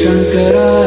Shankara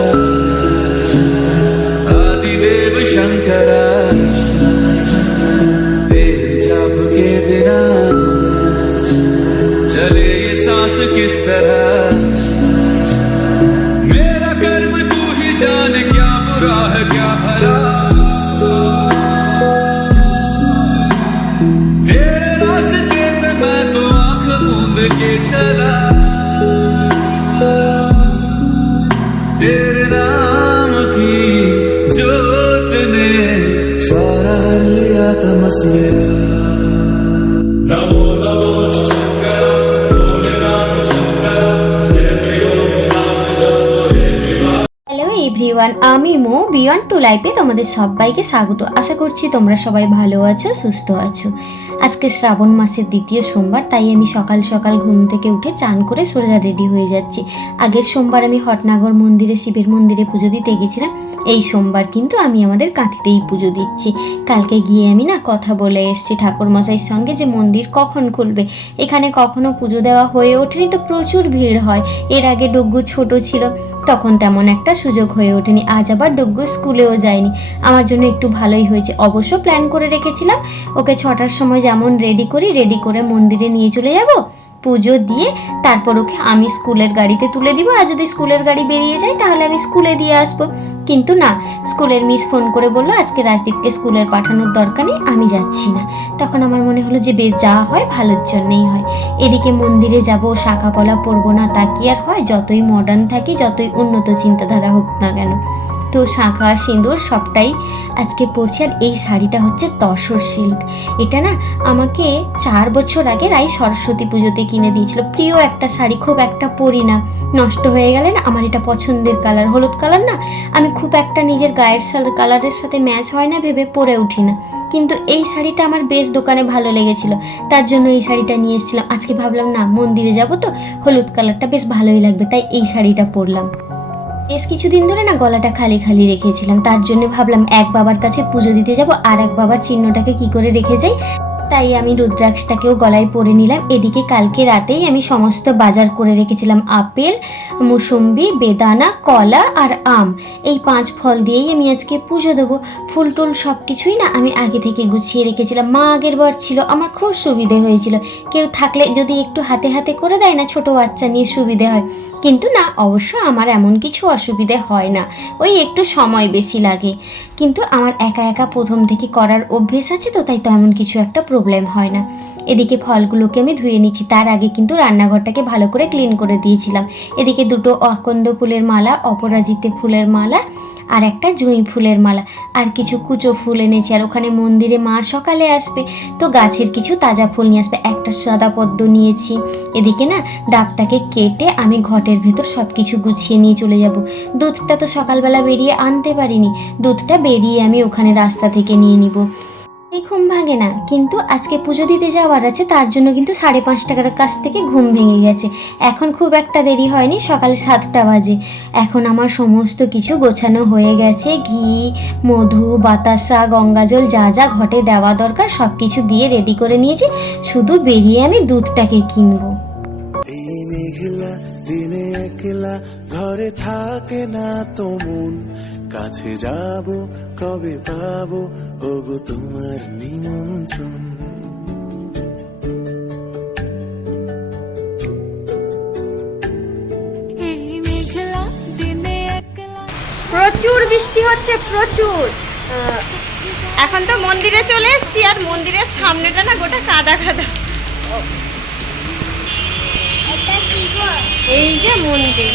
everyone আমি মো beyond two লাইফে তোমাদের সবাইকে স্বাগত। আশা করছি তোমরা সবাই ভালো আছো, সুস্থ আছো। আজকে শ্রাবণ মাসের দ্বিতীয় সোমবার, তাই আমি সকাল সকাল ঘুম থেকে উঠে চান করে সোজা রেডি হয়ে যাচ্ছি। আগের সোমবার আমি হটনাগর মন্দিরে, শিবের মন্দিরে পুজো দিতে গেছিলাম। এই সোমবার কিন্তু আমি আমাদের কাঁথিতেই পুজো দিচ্ছি। কালকে গিয়ে আমি না কথা বলে এসেছি ঠাকুরমশাইয়ের সঙ্গে যে মন্দির কখন খুলবে। এখানে কখনো পুজো দেওয়া হয়ে ওঠেনি তো প্রচুর ভিড় হয়। এর আগে ডুগ্গু ছোট ছিল, তখন তেমন একটা সুযোগ হয়ে ওঠেনি। আজ আবার ডুগ্গু স্কুলেও যায়নি। আমার জন্য একটু ভালোই হয়েছে। অবশ্য প্ল্যান করে রেখেছিলাম, ওকে ছটার সময় যেমন রেডি করি রেডি করে মন্দিরে নিয়ে চলে যাব। পুজো দিয়ে তারপর ওকে আমি স্কুলের গাড়িতে তুলে দিব। আর যদি স্কুলের গাড়ি বেরিয়ে যায়, তাহলে আমি স্কুলে দিয়ে আসব। কিন্তু না, স্কুলের মিস ফোন করে বলল, আজকে রাজদীপকে স্কুলের পাঠানোর দরকার নেই, আমি যাচ্ছি না। তখন আমার মনে হলো যে, বেশ, যাওয়া হয়, ভালোর জন্যেই হয়। এদিকে মন্দিরে যাব, শাখা পলা পরবো না তা কি আর হয়? যতই মডার্ন থাকি, যতই উন্নত চিন্তাধারা হোক না কেন। তো শাঁখা, সিঁদুর সবটাই আজকে পরছি। আর এই শাড়িটা হচ্ছে তসর সিল্ক। এটা না আমাকে চার বছর আগে রাই সরস্বতী পুজোতে কিনে দিয়েছিল। প্রিয় একটা শাড়ি, খুব একটা পরি না। নষ্ট হয়ে গেলে না আমার এটা পছন্দের কালার। হলুদ কালার না আমি খুব একটা নিজের গায়ের কালারের সাথে ম্যাচ হয় না, ভেবে পরে উঠি না। কিন্তু এই শাড়িটা আমার বেশ দোকানে ভালো লেগেছিল। তার জন্য এই শাড়িটা নিয়ে এসেছিলাম। আজকে ভাবলাম না, মন্দিরে যাব তো, হলুদ কালারটা বেশ ভালোই লাগবে, তাই এই শাড়িটা পরলাম। বেশ কিছুদিন ধরে না গলাটা খালি খালি রেখেছিলাম। তার জন্য ভাবলাম এক বাবার কাছে পুজো দিতে যাব, আর এক বাবার চিহ্নটাকে কি করে রেখে যাই? তাই আমি রুদ্রাক্ষটাকেও গলায় পরে নিলাম। এদিকে কালকে রাতেই আমি সমস্ত বাজার করে রেখেছিলাম আপেল, মুসম্বি, বেদানা, কলা আর আম। এই পাঁচ ফল দিয়েই আমি আজকে পুজো দেবো। ফুল টুল সব কিছুই না আমি আগে থেকে গুছিয়ে রেখেছিলাম। মা আগের বার ছিল, আমার খুব সুবিধে হয়েছিল। কেউ থাকলে যদি একটু হাতে হাতে করে দেয় না ছোট বাচ্চা, নিয়ে সুবিধে হয়। কিন্তু না, অবশ্য আমার এমন কিছু অসুবিধে হয় না। ওই একটু সময় বেশি লাগে। কিন্তু আমার একা একা প্রথম থেকে করার অভ্যেস আছে তো, তাই তো এমন কিছু একটা প্রবলেম হয় না। এদিকে ফলগুলোকে আমি ধুয়ে নিচ্ছি। তার আগে কিন্তু রান্নাঘরটাকে ভালো করে ক্লিন করে দিয়েছিলাম। এদিকে দুটো আকন্দ ফুলের মালা অপরাজিতে ফুলের মালা আর একটা জুঁই ফুলের মালা। আর কিছু কুচো ফুল এনেছি আর ওখানে মন্দিরে মা সকালে আসবে, তো গাছের কিছু তাজা ফুল নিয়ে আসবে। একটা সাদা পদ্ম নিয়েছি। এদিকে না ডাবটাকে কেটে আমি ঘটের ভেতর সব কিছু গুছিয়ে নিয়ে চলে যাব। দুধটা তো সকালবেলা বেরিয়ে আনতে পারিনি। দুধটা বেরিয়ে আমি ওখানে রাস্তা থেকে নিয়ে নিব। ঘুম ভাঙে না। কিন্তু আজকে পুজো দিতে যাওয়ার আছে, তার জন্য কিন্তু সাড়ে পাঁচ টাকার কাছ থেকে ঘুম ভেঙে গেছে। এখন খুব একটা দেরি হয়নি, সকাল সাতটা বাজে। এখন আমার সমস্ত কিছু গোছানো হয়ে গেছে। ঘি, মধু, বাতাসা, গঙ্গাজল যা যা ঘটে দেওয়া দরকার সব কিছু দিয়ে রেডি করে নিয়েছি। শুধু বেরিয়ে আমি দুধটাকে কিনবো। ঘরে থাকে না তো মন। কাছে যাব কবে পাবো? ওগো তোমার নিমন্ত্রণ। এই মেঘলা দিনে একলা। প্রচুর বৃষ্টি হচ্ছে প্রচুর। আহ, এখন তো মন্দিরে চলে এসেছি আর মন্দিরের সামনেটা না গোটা কাদা কাদা। এই যে মন্দির।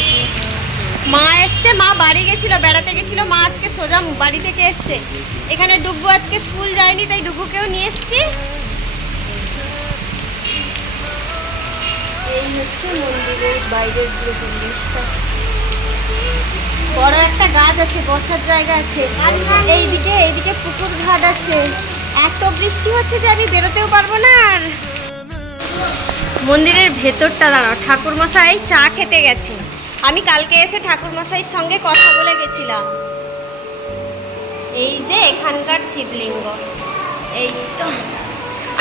মা এসছে, মা বাড়ি গেছিল, বেড়াতে গেছিল, মা আজকে সোজা বাড়ি থেকে এসছে। এখানে ডুগু আজকে স্কুল যায়নি, তাই ডুগুকেও নিয়ে এসছি। এই হচ্ছে বাইরের বড় একটা গাছ আছে, বসার জায়গা আছে। এইদিকে এইদিকে পুকুর ঘাট আছে। এত বৃষ্টি হচ্ছে যে আমি বেরোতেও পারব না আর। মন্দিরের ভেতরটা দাঁড়াও ঠাকুর মশাই চা খেতে গেছে। আমি কালকে এসে ঠাকুরমশাইয়ের সঙ্গে কথা বলে গেছিলাম। এই যে এখানকার শিবলিঙ্গ। এই তো।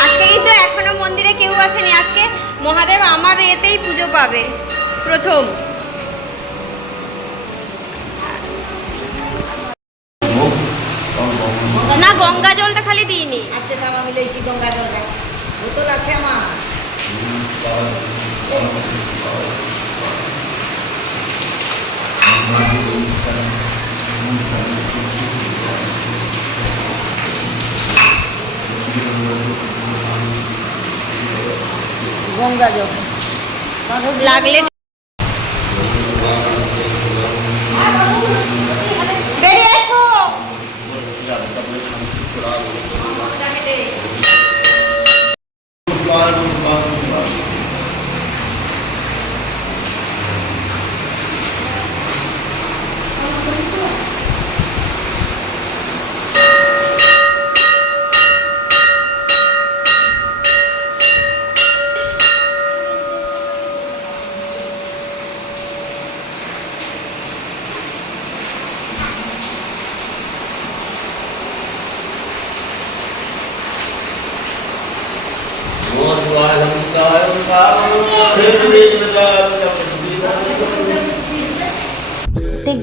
আজকে কিন্তু এখনও মন্দিরে কেউ আসেনি। আজকে মহাদেব আমার এতেই পুজো পাবে। প্রথম। না, গঙ্গা জলটা খালি দিইনি। আচ্ছা মিলে এই গঙ্গা জলটা। বোতল আছে আমার। গঙ্গা জল। লাগলে বেরিয়ে এসো।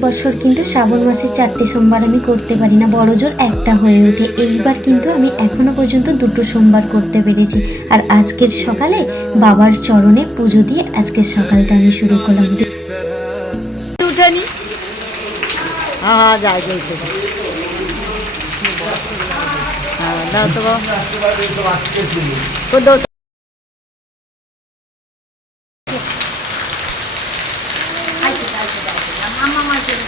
বছর কিন্তু শ্রাবণ মাসে চারটে সোমবার আমি করতে পারি না, বড় জোর একটা হয়ে ওঠে। এইবার কিন্তু আমি এখনও পর্যন্ত দুটো সোমবার করতে পেরেছি। আর আজকের সকালে বাবার চরণে পুজো দিয়ে আজকের সকালটা আমি শুরু করলাম।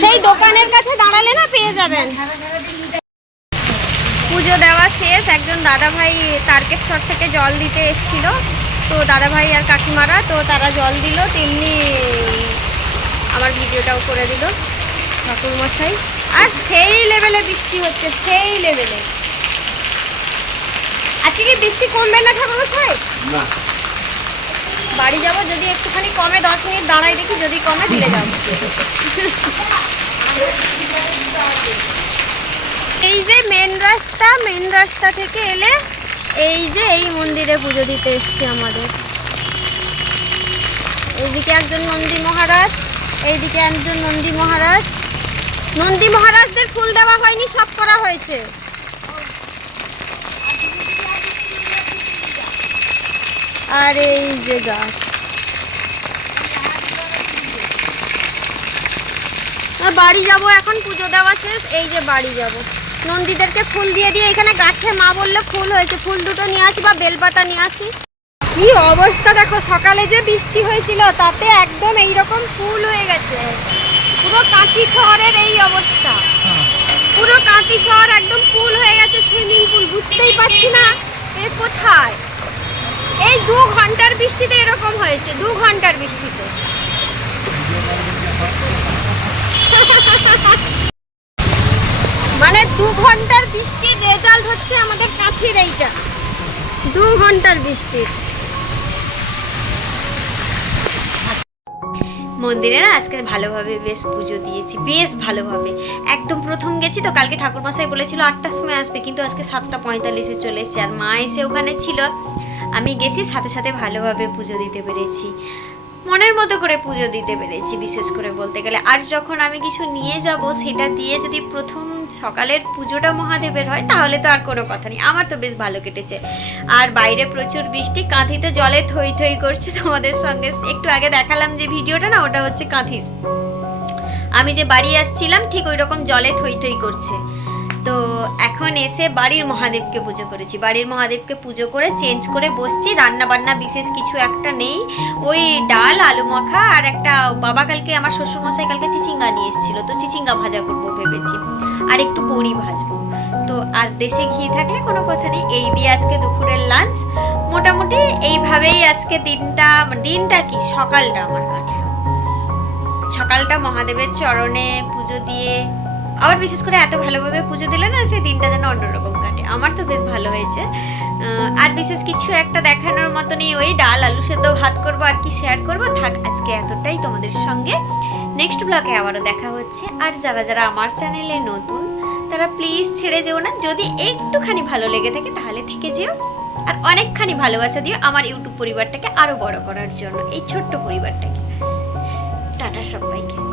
সেই দোকানের কাছে দাঁড়ালে না পেয়ে যাবেন। পুজো দেওয়া শেষ। একজন দাদা ভাই তারকেশ্বর থেকে জল দিতে এসেছিল। তো দাদা ভাই আর কাকিমারা, তো তারা জল দিল, তেমনি আমার ভিডিওটাও করে দিল। ঠাকুরমশাই। আর সেই লেভেলে বৃষ্টি হচ্ছে সেই লেভেলে। আজকে কি বৃষ্টি কমবে না ঠাকুর ঠাকুরমশাই বাড়ি যাব যদি একটুখানি কমে দশ মিনিট দাঁড়াই দেখি যদি কমে দিলে যাব। এই যে মেন রাস্তা মেন রাস্তা থেকে এলে এই যে এই মন্দিরে পুজো দিতে এসছে আমাদের। এইদিকে একজন নন্দী মহারাজ এইদিকে একজন নন্দী মহারাজ নন্দী মহারাজদের ফুল দেওয়া হয়নি, সব করা হয়েছে। আর এই যে গাছ। বাড়ি যাব এখন, পুজো দেওয়া শেষ, এই যে বাড়ি যাব। নন্দীদেরকে ফুল দিয়ে দিয়ে এখানে গাছে মা বললে ফুল হয়েছে, ফুল দুটো নিয়ে আসি বা বেলপাতা নিয়ে আসি। কি অবস্থা দেখো, সকালে যে বৃষ্টি হয়েছিল, তাতে একদম এই রকম ফুল হয়ে গেছে। পুরো কাঁথি শহরের এই অবস্থা। পুরো কাঁথি শহর একদম ফুল হয়ে গেছে, সুইমিং পুল, বুঝতেই পারছি না এ কোথায়? এই দু ঘণ্টার বৃষ্টিতে এরকম হয়েছে, দু ঘণ্টার বৃষ্টিতে। মানে দু ঘণ্টার বৃষ্টির রেজাল্ট হচ্ছে আমাদের কাঁথির এইটা। দু ঘণ্টার বৃষ্টির। মন্দিরে না আজকে ভালোভাবে বেশ পুজো দিয়েছি, বেশ ভালোভাবে। একদম প্রথম গেছি তো, কালকে ঠাকুরমশাই বলেছিল আটটার সময় আসবে, কিন্তু আজকে সাতটা পঁয়তাল্লিশে চলে এসেছে, আর মা এসে ওখানে ছিল। আমি গেছি, সাথে সাথে ভালোভাবে পুজো দিতে পেরেছি। মনের মতো করে পুজো দিতে পেরেছি, বিশেষ করে বলতে গেলে। আর যখন আমি কিছু নিয়ে যাব, সেটা দিয়ে যদি প্রথম সকালের পুজোটা মহাদেবের হয়, তাহলে তো আর কোনো কথা নেই। আমার তো বেশ ভালো কেটেছে। আর বাইরে প্রচুর বৃষ্টি কাঁথিতে জলে থই থই করছে তোমাদের সঙ্গে। একটু আগে দেখালাম যে ভিডিওটা না, ওটা হচ্ছে কাঁথির। আমি যে বাড়ি আসছিলাম, ঠিক ওই রকম জলে থই থই করছে। তো এখন এসে বাড়ির মহাদেবকে পুজো করেছি। বাড়ির মহাদেবকে পুজো করে চেঞ্জ করে বসছি। রান্না বান্না বিশেষ কিছু একটা নেই। ওই ডাল, আলু মাখা আর একটা, বাবা কালকে, আমার শ্বশুরমশাই কালকে চিচিঙ্গা নিয়ে এসেছিল। তো চিচিঙ্গা ভাজা করব ভেবেছি। আর একটু বড়ি ভাজবো। তো আর দেশে ঘি থাকলে কোনো কথা নেই। এই দিয়ে আজকে দুপুরের লাঞ্চ মোটামুটি এইভাবেই আজকে দিনটা দিনটা কি? সকালটা আমার কাটলো। সকালটা মহাদেবের চরণে পুজো দিয়ে, আবার বিশেষ করে এত ভালোভাবে পুজো দিলে না সেই দিনটা যেন অন্যরকম কাটে। আমার তো বেশ ভালো হয়েছে। আর বিশেষ কিছু একটা দেখানোর মতো নেই ওই ডাল, আলু সেদ্ধ, ভাত করব আর কি শেয়ার করব? থাক, আজকে এতটাই তোমাদের সঙ্গে। নেক্সট ব্লগে আবারও দেখা হচ্ছে। আর যারা যারা আমার চ্যানেলে নতুন, তারা প্লিজ ছেড়ে যেও না। যদি একটুখানি ভালো লেগে থাকে, তাহলে থেকে যেও। আর অনেকখানি ভালোবাসা দিও আমার ইউটিউব পরিবারটাকে আরও বড় করার জন্য, এই ছোট্ট পরিবারটাকে। টাটা সবাইকে।